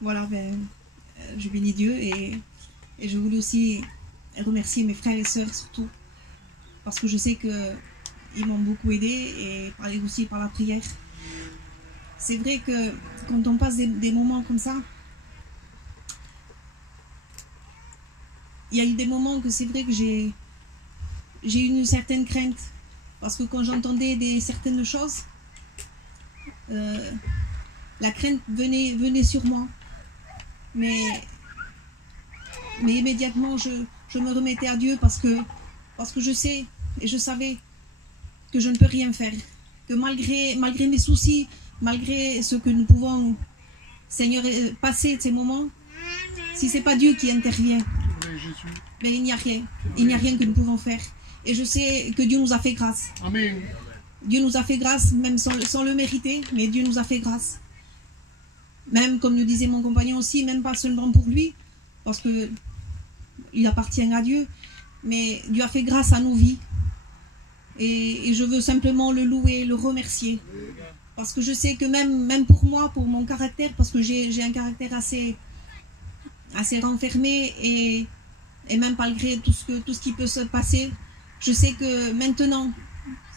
Voilà, je bénis Dieu et je voulais aussi remercier mes frères et sœurs surtout parce que je sais qu'ils m'ont beaucoup aidé et aussi par la prière. C'est vrai que quand on passe des moments comme ça, il y a eu des moments que c'est vrai que j'ai eu une certaine crainte parce que quand j'entendais certaines choses, la crainte venait sur moi. Mais immédiatement, je me remettais à Dieu parce que je sais et je savais que je ne peux rien faire. Que malgré mes soucis, malgré ce que nous pouvons, Seigneur, passer de ces moments, si ce n'est pas Dieu qui intervient, mais il n'y a rien. Il n'y a rien que nous pouvons faire. Et je sais que Dieu nous a fait grâce. Amen. Dieu nous a fait grâce, même sans le mériter, mais Dieu nous a fait grâce. Même, comme le disait mon compagnon aussi, même pas seulement pour lui, parce qu'il appartient à Dieu, mais Dieu a fait grâce à nos vies. Et je veux simplement le louer, le remercier. Parce que je sais que même pour moi, pour mon caractère, parce que j'ai un caractère assez renfermé, et même malgré tout ce qui peut se passer, je sais que maintenant,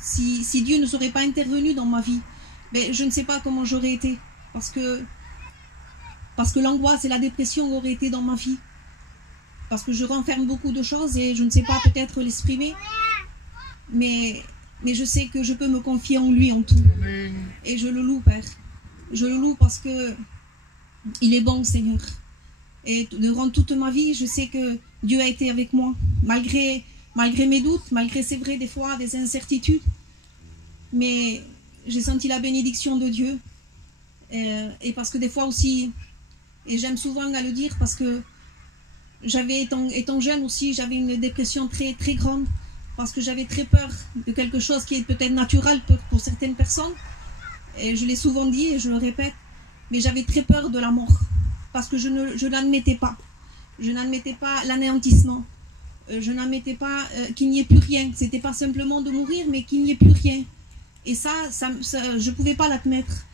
si Dieu ne serait pas intervenu dans ma vie, ben, je ne sais pas comment j'aurais été. Parce que l'angoisse et la dépression auraient été dans ma vie. Parce que je renferme beaucoup de choses et je ne sais pas peut-être l'exprimer. Mais je sais que je peux me confier en lui en tout. Et je le loue, Père. Je le loue parce que il est bon, Seigneur. Et durant toute ma vie, je sais que Dieu a été avec moi. Malgré mes doutes, malgré, c'est vrai, des fois, des incertitudes. Mais j'ai senti la bénédiction de Dieu. Et parce que des fois aussi... Et j'aime souvent à le dire parce que étant jeune aussi, j'avais une dépression très, très grande parce que j'avais très peur de quelque chose qui est peut-être naturel pour certaines personnes. Et je l'ai souvent dit et je le répète, mais j'avais très peur de la mort parce que je n'admettais pas. Je n'admettais pas l'anéantissement. Je n'admettais pas qu'il n'y ait plus rien. C'était pas simplement de mourir, mais qu'il n'y ait plus rien. Et ça je ne pouvais pas l'admettre.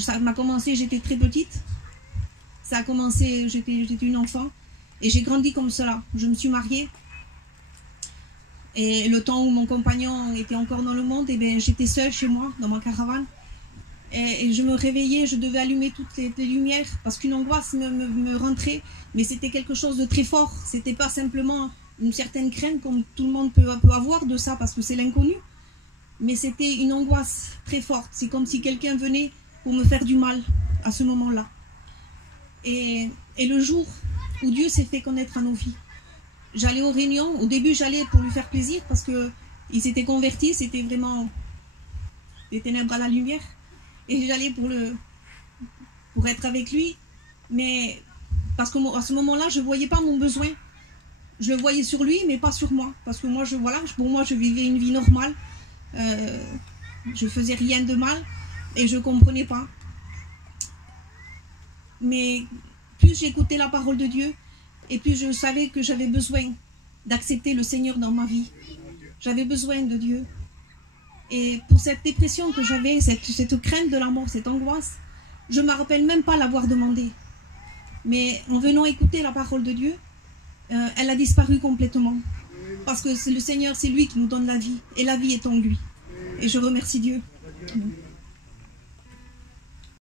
Ça m'a commencé, j'étais très petite. Ça a commencé, j'étais une enfant et j'ai grandi comme cela. Je me suis mariée et le temps où mon compagnon était encore dans le monde, et bien, j'étais seule chez moi, dans ma caravane. Et je me réveillais, je devais allumer toutes les lumières parce qu'une angoisse me rentrait. Mais c'était quelque chose de très fort. C'était pas simplement une certaine crainte comme tout le monde peut avoir de ça parce que c'est l'inconnu. Mais c'était une angoisse très forte. C'est comme si quelqu'un venait pour me faire du mal à ce moment-là. Et le jour où Dieu s'est fait connaître à nos vies, j'allais aux réunions. Au début, j'allais pour lui faire plaisir parce qu'il s'était converti, c'était vraiment des ténèbres à la lumière. Et j'allais pour être avec lui. Mais parce qu'à ce moment-là, je ne voyais pas mon besoin. Je le voyais sur lui, mais pas sur moi. Parce que moi, pour moi, je vivais une vie normale. Je faisais rien de mal et je ne comprenais pas. Mais plus j'écoutais la parole de Dieu, et plus je savais que j'avais besoin d'accepter le Seigneur dans ma vie. J'avais besoin de Dieu. Et pour cette dépression que j'avais, cette crainte de la mort, cette angoisse, je ne me rappelle même pas l'avoir demandé. Mais en venant écouter la parole de Dieu, elle a disparu complètement. Parce que le Seigneur, c'est lui qui nous donne la vie. Et la vie est en lui. Et je remercie Dieu. Amen.